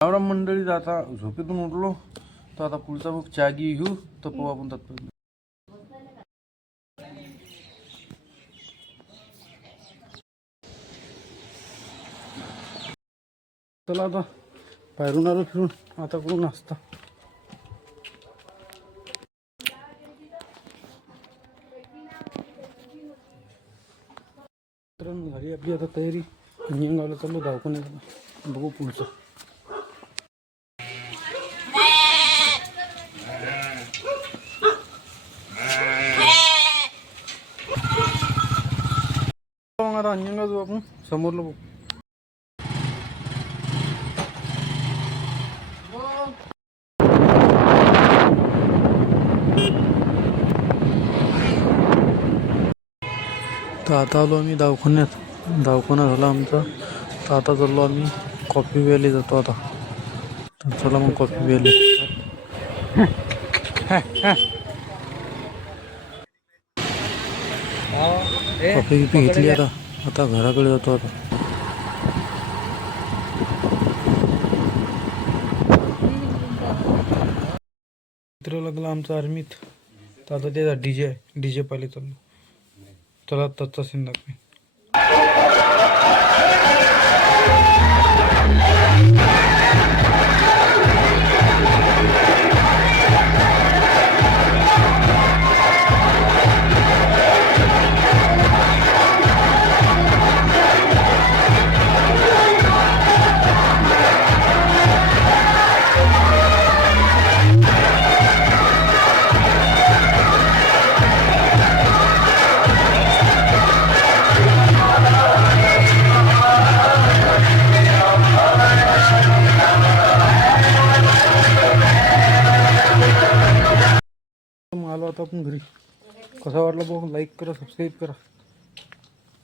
राम मंडळी, आता झोपेतून उठलो तर आता पुढचा मग चहा घेऊ तर पाहू आपण तात्पर्य. चला आता बाहेरून आलो फिरून, आता करू नाश्ता. झाली आपली आता तयारी. नियंगावला चाललो दवाखान्यात, बघू पुढचं. आता अंजनगाव जाऊ आपण, समोरला बघू. तर आता आलो आम्ही दवाखान्यात. दवाखाना झाला आमचा, तर आता चाललो आम्ही कॉफी व्हॅली जातो आता. तर चला मग कॉफी व्हॅली. कॉफी गिफी घेतली आता. आता घराकडे जातो आता. मित्र लागला आमचा आर्मीत, तर आता त्याचा डीजे पाहिले चाललो. चला त्याचा सीन दाखवे. आलो आता आपण घरी. कसा वाटला बघ, लाईक करा, सबस्क्राईब करा.